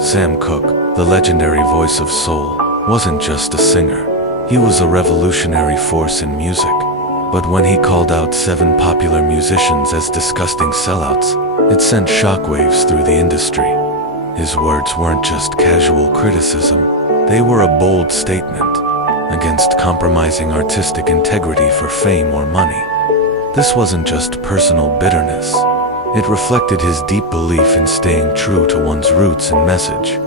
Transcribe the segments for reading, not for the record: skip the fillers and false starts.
Sam Cooke, the legendary voice of soul, wasn't just a singer. He was a revolutionary force in music. But when he called out 7 popular musicians as disgusting sellouts, it sent shockwaves through the industry. His words weren't just casual criticism, they were a bold statement against compromising artistic integrity for fame or money. This wasn't just personal bitterness. It reflected his deep belief in staying true to one's roots and message.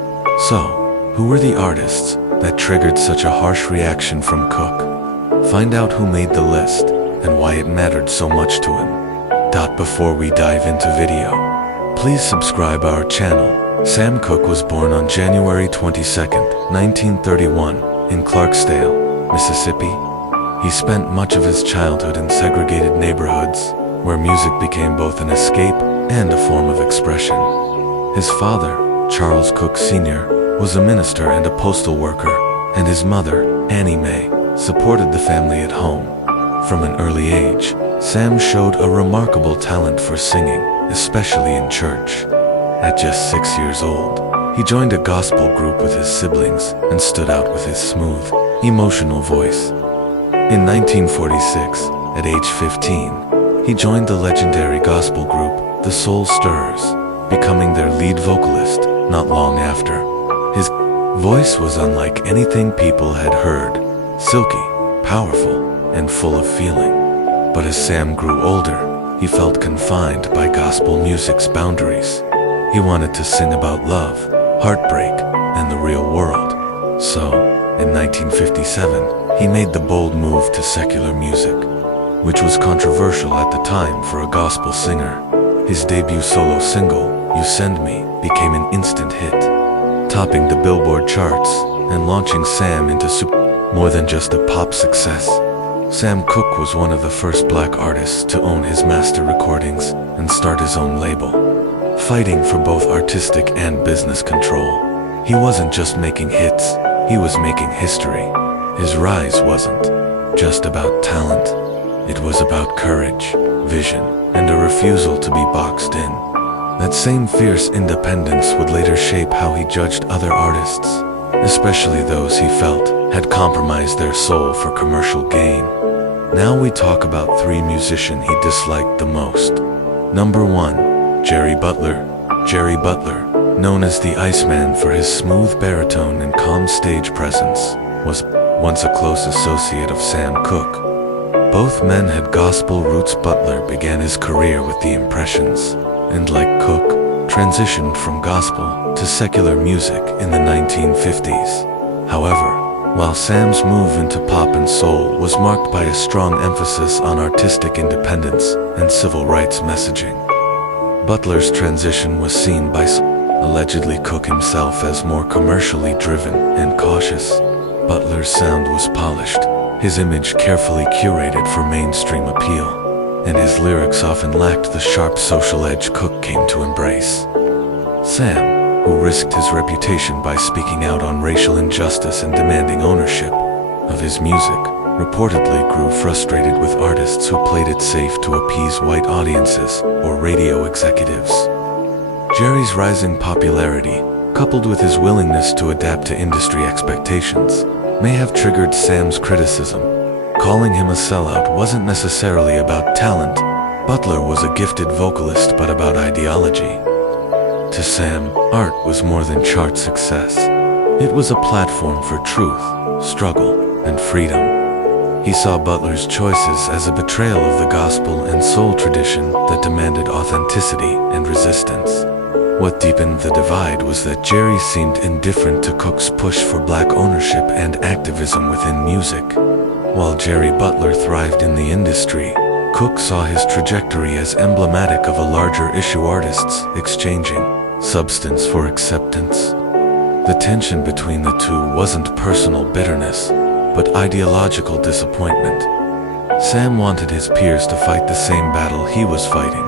So, who were the artists that triggered such a harsh reaction from Cooke? Find out who made the list and why it mattered so much to him. Before we dive into video, please subscribe our channel. Sam Cooke was born on January 22, 1931, in Clarksdale, Mississippi. He spent much of his childhood in segregated neighborhoods, where music became both an escape and a form of expression. His father, Charles Cooke Sr., was a minister and a postal worker, and his mother, Annie Mae, supported the family at home. From an early age, Sam showed a remarkable talent for singing, especially in church. At just 6 years old, he joined a gospel group with his siblings and stood out with his smooth, emotional voice. In 1946, at age 15, he joined the legendary gospel group, the Soul Stirrers, becoming their lead vocalist not long after. His voice was unlike anything people had heard, silky, powerful, and full of feeling. But as Sam grew older, he felt confined by gospel music's boundaries. He wanted to sing about love, heartbreak, and the real world. So, in 1957, he made the bold move to secular music, which was controversial at the time for a gospel singer. His debut solo single, You Send Me, became an instant hit, topping the Billboard charts and launching Sam into more than just a pop success. Sam Cooke was one of the first black artists to own his master recordings and start his own label, fighting for both artistic and business control. He wasn't just making hits, he was making history. His rise wasn't just about talent. It was about courage, vision, and a refusal to be boxed in. That same fierce independence would later shape how he judged other artists, especially those he felt had compromised their soul for commercial gain. Now we talk about 3 musicians he disliked the most. Number 1, Jerry Butler. Jerry Butler, known as the Iceman for his smooth baritone and calm stage presence, was once a close associate of Sam Cooke. Both men had gospel roots. Butler began his career with the Impressions, and like Cooke, transitioned from gospel to secular music in the 1950s. However, while Sam's move into pop and soul was marked by a strong emphasis on artistic independence and civil rights messaging, Butler's transition was seen by allegedly Cooke himself as more commercially driven and cautious. Butler's sound was polished, his image carefully curated for mainstream appeal, and his lyrics often lacked the sharp social edge Cooke came to embrace. Sam, who risked his reputation by speaking out on racial injustice and demanding ownership of his music, reportedly grew frustrated with artists who played it safe to appease white audiences or radio executives. Jerry's rising popularity, coupled with his willingness to adapt to industry expectations, may have triggered Sam's criticism. Calling him a sellout wasn't necessarily about talent. Butler was a gifted vocalist, but about ideology. To Sam, art was more than chart success. It was a platform for truth, struggle, and freedom. He saw Butler's choices as a betrayal of the gospel and soul tradition that demanded authenticity and resistance. What deepened the divide was that Jerry seemed indifferent to Cooke's push for black ownership and activism within music. While Jerry Butler thrived in the industry, Cooke saw his trajectory as emblematic of a larger issue: artists exchanging substance for acceptance. The tension between the two wasn't personal bitterness, but ideological disappointment. Sam wanted his peers to fight the same battle he was fighting.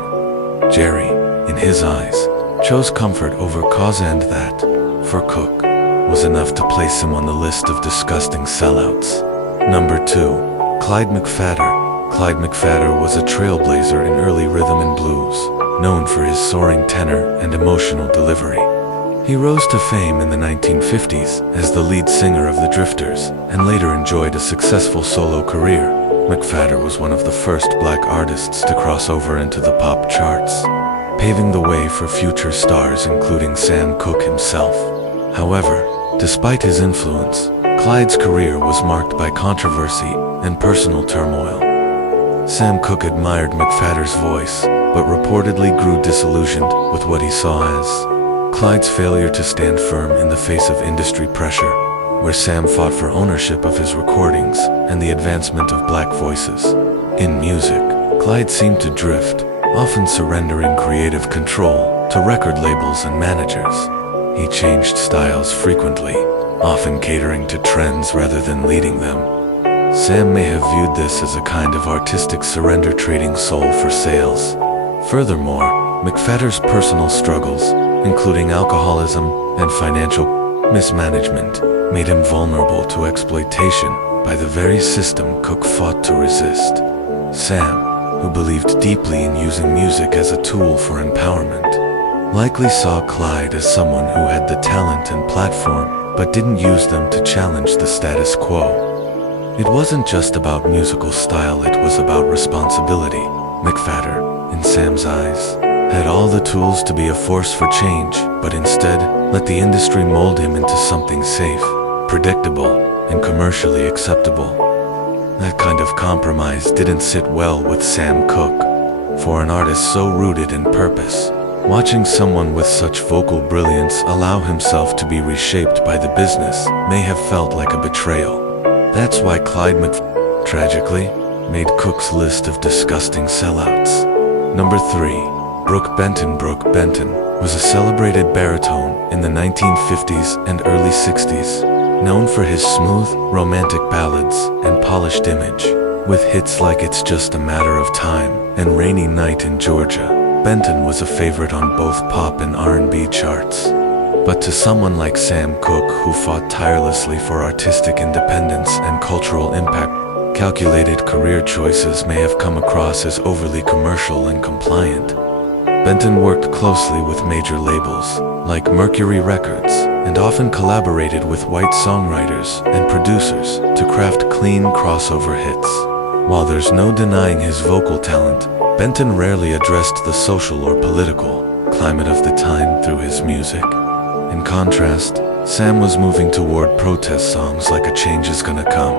Jerry, in his eyes, chose comfort over cause, and that, for Cooke, was enough to place him on the list of disgusting sellouts. Number 2, Clyde McPhatter. Clyde McPhatter was a trailblazer in early rhythm and blues, known for his soaring tenor and emotional delivery. He rose to fame in the 1950s as the lead singer of the Drifters, and later enjoyed a successful solo career. McFadder was one of the first black artists to cross over into the pop charts, paving the way for future stars including Sam Cooke himself. However, despite his influence, Clyde's career was marked by controversy and personal turmoil. Sam Cooke admired McFadder's voice, but reportedly grew disillusioned with what he saw as Clyde's failure to stand firm in the face of industry pressure, where Sam fought for ownership of his recordings and the advancement of black voices. In music, Clyde seemed to drift, often surrendering creative control to record labels and managers. He changed styles frequently, often catering to trends rather than leading them. Sam may have viewed this as a kind of artistic surrender, trading soul for sales. Furthermore, McFadder's personal struggles, including alcoholism and financial mismanagement, made him vulnerable to exploitation by the very system Cooke fought to resist. Sam, who believed deeply in using music as a tool for empowerment, likely saw Clyde as someone who had the talent and platform, but didn't use them to challenge the status quo. It wasn't just about musical style, it was about responsibility. McFadder, in Sam's eyes, had all the tools to be a force for change, but instead let the industry mold him into something safe, predictable, and commercially acceptable. That kind of compromise didn't sit well with Sam Cooke. For an artist so rooted in purpose, watching someone with such vocal brilliance allow himself to be reshaped by the business may have felt like a betrayal. That's why Clyde McFadder, tragically, made Cooke's list of disgusting sellouts. Number 3. Brook Benton. Brook Benton was a celebrated baritone in the 1950s and early 60s, known for his smooth, romantic ballads and polished image. With hits like It's Just a Matter of Time and Rainy Night in Georgia, Benton was a favorite on both pop and R&B charts. But to someone like Sam Cooke, who fought tirelessly for artistic independence and cultural impact, calculated career choices may have come across as overly commercial and compliant. Benton worked closely with major labels, like Mercury Records, and often collaborated with white songwriters and producers to craft clean crossover hits. While there's no denying his vocal talent, Benton rarely addressed the social or political climate of the time through his music. In contrast, Sam was moving toward protest songs like A Change Is Gonna Come,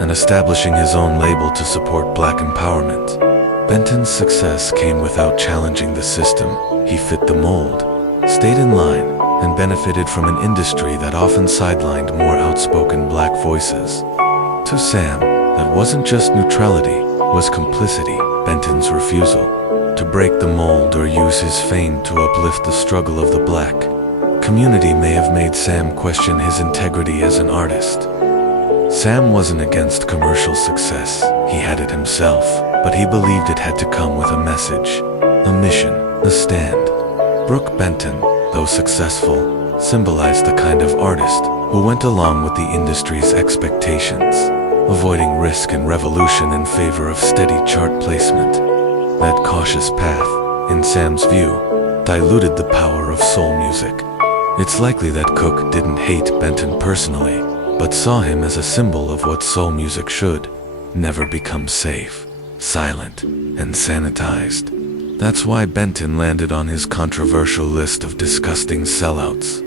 and establishing his own label to support black empowerment. Benton's success came without challenging the system. He fit the mold, stayed in line, and benefited from an industry that often sidelined more outspoken black voices. To Sam, that wasn't just neutrality, was complicity. Benton's refusal to break the mold or use his fame to uplift the struggle of the black community may have made Sam question his integrity as an artist. Sam wasn't against commercial success, he had it himself, but he believed it had to come with a message, a mission, a stand. Brook Benton, though successful, symbolized the kind of artist who went along with the industry's expectations, avoiding risk and revolution in favor of steady chart placement. That cautious path, in Sam's view, diluted the power of soul music. It's likely that Cooke didn't hate Benton personally, but saw him as a symbol of what soul music should: never become safe, silent, and sanitized. That's why Benton landed on his controversial list of disgusting sellouts.